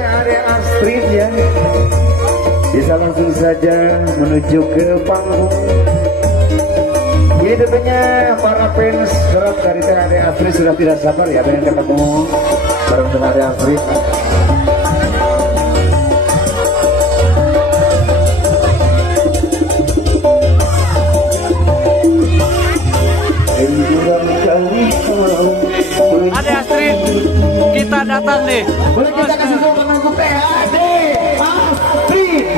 Teh Ade Astrid ya. Bisa langsung saja menuju ke panggung. Ini tentunya para fans berat dari Teh Ade Astrid sudah tidak sabar ya pengen ketemu bareng dengan Ade Astrid. Ade Astrid, kita datang nih. Boleh kita kasih tepuk tangan untuk Teh Ade Astrid.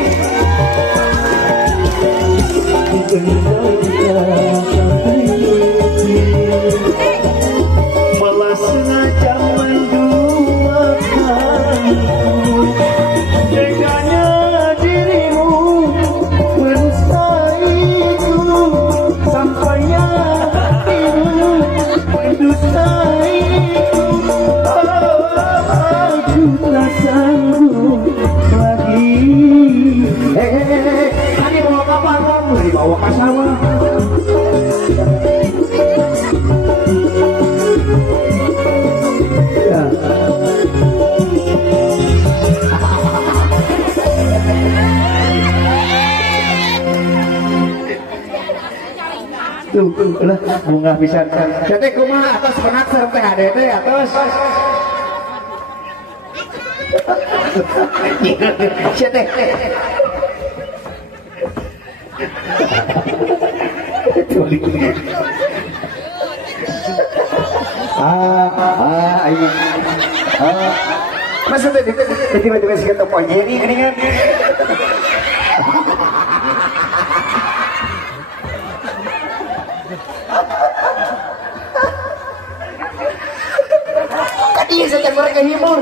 Malah sengaja menduakanmu, teganya dirimu mendustaiku, sampainya hatimu mendustaiku. Aku tak sanggup lagi. Tadi bawa kapan kamu? Dibawa ke sawah. Tuh, lah bunga bisa. Jadi kumaha atas penak sareng Teh Ade teh atas. Siete. Ini. Masa tiba-tiba sih ketemu aja ini kan. Tadi saja mereka hibur.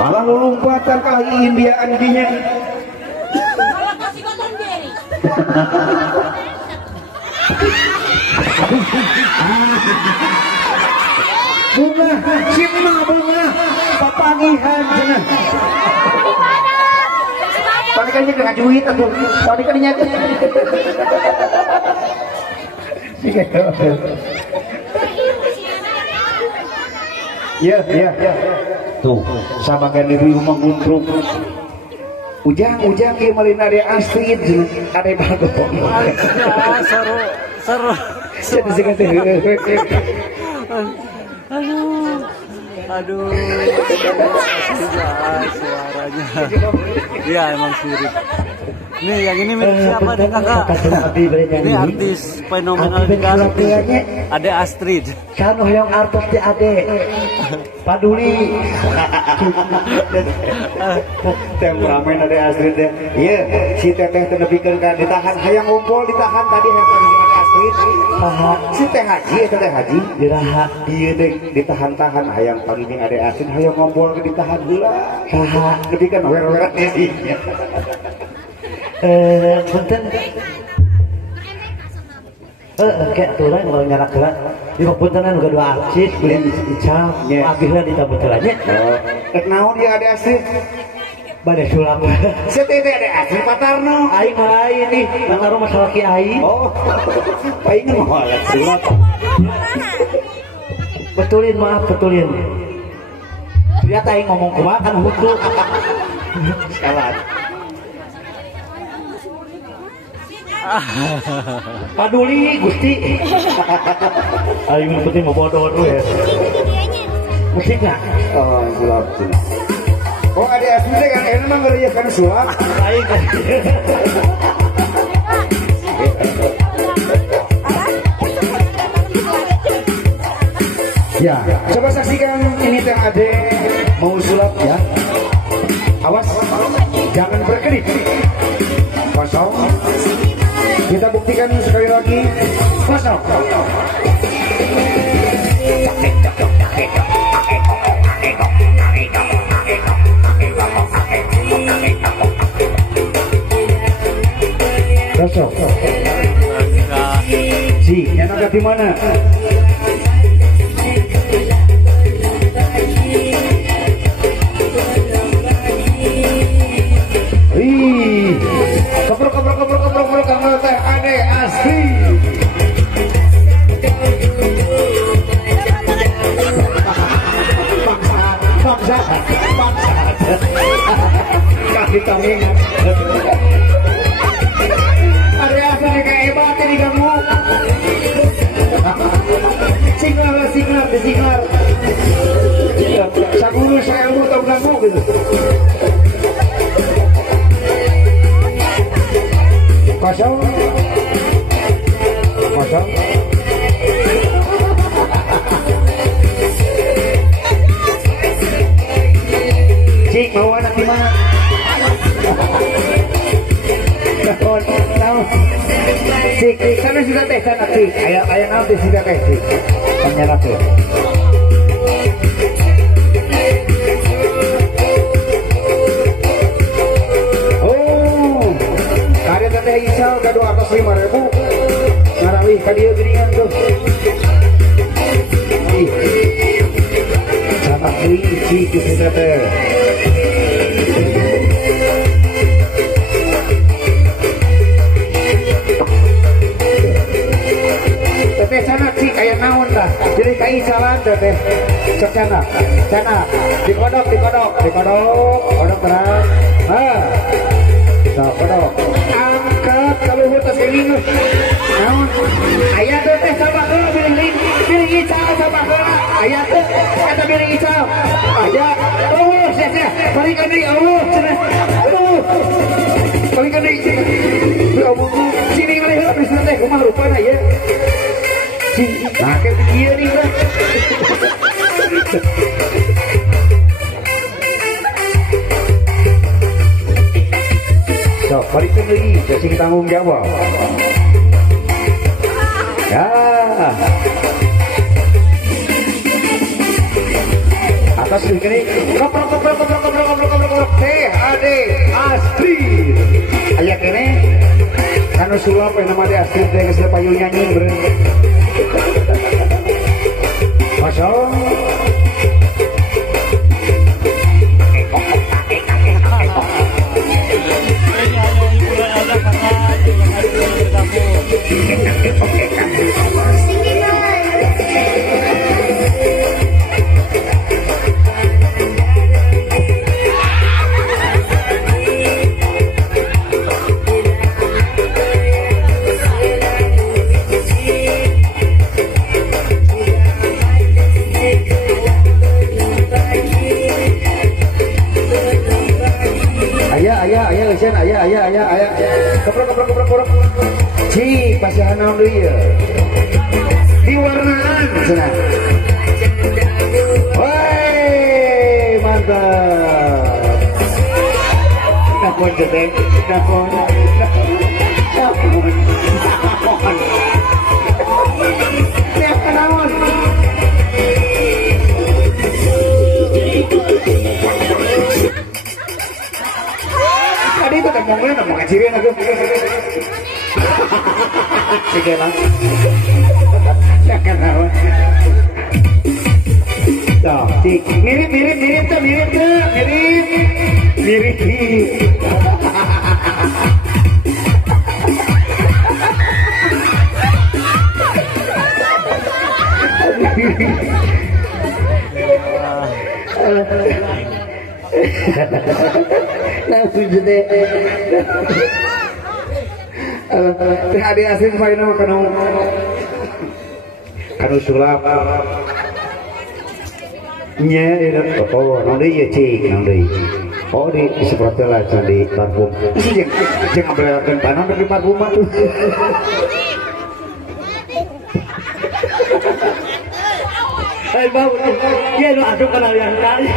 Malah lompatan kali India andinya. Bunga, simna bunga, papagihan cenah. Tadi kan dengan duit atuh. Tadi kan nyata. Ya. Tuh, sama kan diri rumah guntruk. Ujang ke malin Ade Astrid, Ade bagus. Seru. Aduh, suaranya. Iya emang sirip. Nih yang ini siapa nih kakak? Ini artis fenomenal juga, Ade Astrid. Kan yang artis di Ade Paduli. Temperamen Ade Astrid ya. Iya, si Teteh tenebikeun kan ditahan hayang ngumpul ditahan tadi hayang Ade Astrid. Si Teh Haji eta Teh Haji diraha ieu teh ditahan-tahan hayang panging Ade Astrid hayang ngumpul ditahan heula. Saha lebih kan wer-weran sih. Punten. Kayak turun kalau nyarak gerak. Di puntenan uga dua artis beli dicam. Akhirnya ditabut-tabutannya. Rek naon dia Ade Astrid? Bade sulap. Setete Ade Astrid patarno. Aing mah aing nih, ngaruh masalah ki aing. Oh. Aing mah sulap. Betulin maaf betulin. Lihat aing ngomong kumaha kan hutu. Salah. Paduli Gusti. Ayo yang penting mau bodoh dulu ya. Musik nggak? Oh sulap. Oh Ade Astrid kan emang ngeriakan sulap. Baik kan. Ya, coba saksikan ini Teh Ade mau sulap ya. Awas, jangan berkedip. Kosong. Kita buktikan sekali lagi. Kosong. Kosong. Si, yang agak di mana? Keprok karena Teh Ade Astrid. Paksa. Cik, sana sudah teh sana cik. Ayah nanti sudah teh cik. Ternyata tuh. Oh, karya teh Isal kado atas 5.000. Ngarawih kadieu geuningan tuh. Sama cik kita teh. Teh sana sih kayak naon dah. Jadi kayak jalan teh. Cek sana. Sana dikodok terang. Sok kodok. Angkat kalau hutas ini. Naon? Aya teh sabah heula bilih ical sabah heula. Aya teh eta bilih ical. Aya. Oh, sia. Balikan deui Allah. Balikan deui. Ya Allah. Sini kali heula bisa teh kumaha rupana ya. Nah, kayak dia nih kan. So, balik lagi, jadi tanggung jawab. Ya. Atas ini, koprok. Ade Astri. Ayat ini, karena sulap yang nama dia Astri, dia kesel payu nyanyi berarti. Kosong. Ayah. Keprok. Cik, pasti naon deui ya. Diwarnaan cenah. Woi, mantap. Napon jedeng, napon. Siap kenaon. Tadi itu kan ngomongnya mau ngajarin aku. Sige lang. Jangan apa. Tuh, mirip tuh. Langsung jadi teh ade asin paina kanu sulap nya ina toto nanti ya cik nanti oh di seperti lah di parfum jangan berlakukan panon dari parfum tuh bau ya lu aduk kalau yang kali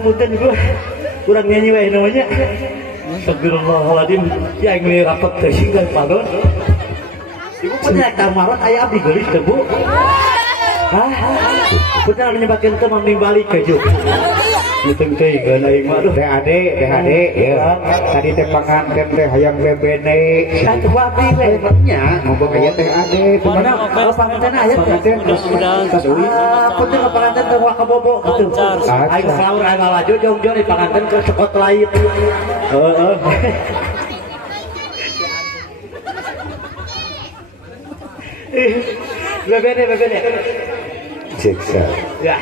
punten gua kurang nyanyi wae namanya. Astagfirullahaladzim, ya yang rapat teuing kan padon. Ibu punya tamarat aya abdi geulis teh Bu. Benar menyebabkan teman nimbali keju. Itu teh geuna ieu mah teh ade ya. Tadi teh panganten teh hayang bebene. Kan tuh abdi we nya ngomong aya teh ade. Kumaha panganten aya teh. Punten panganten teh wa kabobo kitu. Aing saur aya laju jong-jong di panganten ke sekot lain. Heeh. Bebene. Siksa. Ya.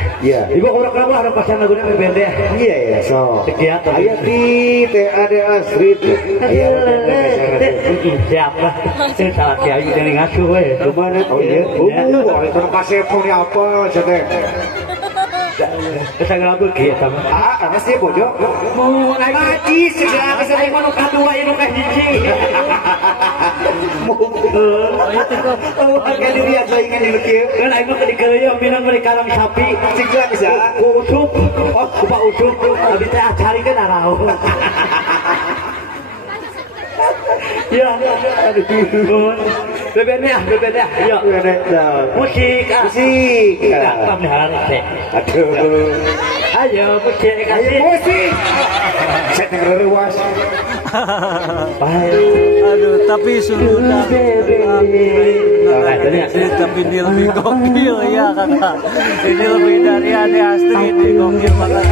Ibu kurang kenapa ada pasang lagunya bebende ya? Iya, so. Sekian aya di teh ada Astri. Siapa? Salah kiai jeung ngasuh we. Kemana? Oh iya. Itu kasep punya apa, Cete? Kita ngelabur kita mah. Karena sih bodoh. Mau naik Mati segera bisa naik mana kadua ini kayak hiji. Harga diri yang saya ingin dilukir. Kan aing mah dikeuleuh minum beri kalang sapi. Segera bisa. Usup. Oh, kupa usup. Abi teh acari kan arau. Ya, aduh. Bebennya. Ya. Musik. Musik. Apa beneran teh? Aduh. Ayo musik kasih. Musik. Saya dengar ruas. Aduh, tapi sudah tapi ini lebih gokil ya kakak. Ini lebih dari Ade Astrid, ini gokil banget.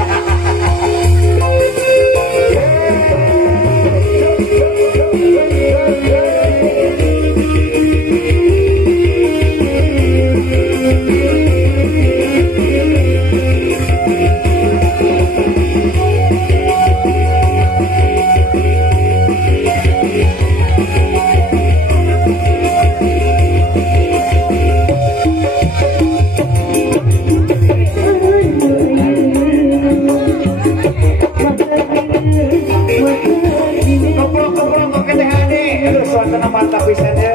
Suasana mantap pisannya.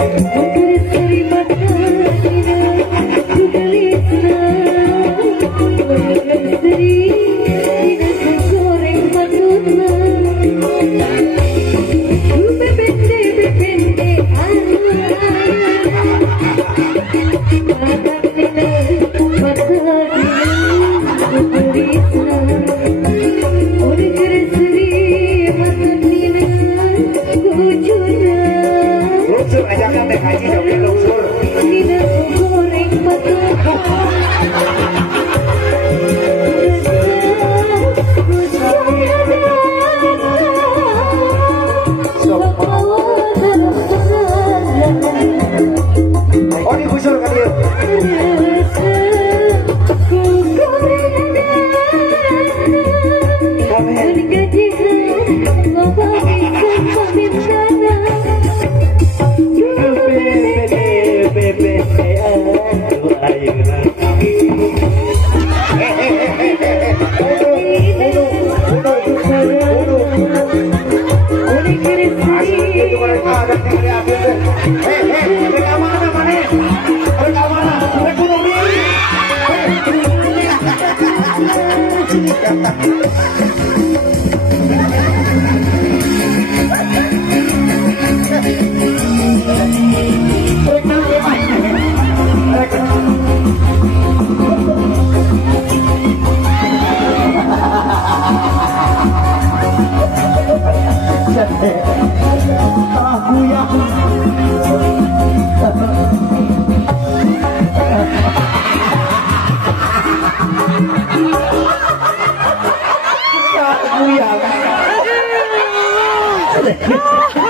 Lungsur ajakan deh haji dong lungsur. Oh digusur kan dia.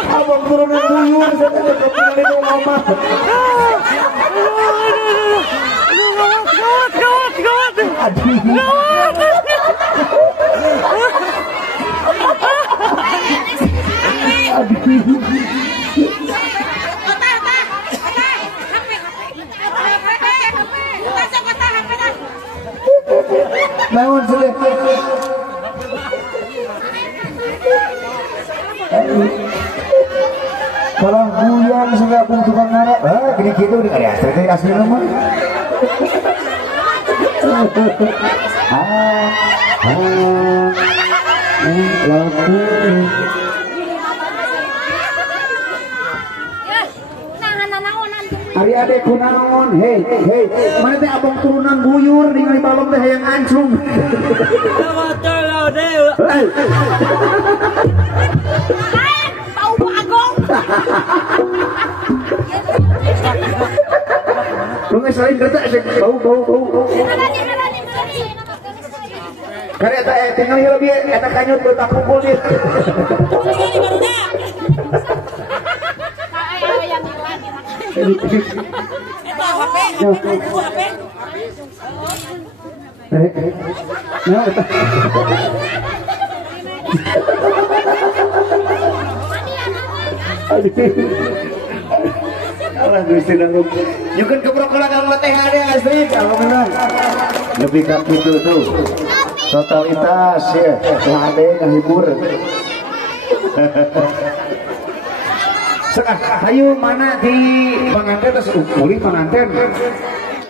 Abang turunan buyur saya kepunan itu mama. Naon sudah. Kalau buyang sudah pun tukang ngarap, gini gitu nih ada asli nama. Ari adek kunaon, hei, mana teh abang turunan buyur ningali balong teh yang ancung. Lu nggak selain kerja, bau. Karena eta tinggal lebih eta kanyut letak pukul dia. Allah Gusti Nanggung. Nyukeun keprokolan kalau teh ada asli, alhamdulillah. lebih ke itu tuh totalitas ya lade ngahibur. Ayo mana di pengantin terus ukuli pengantin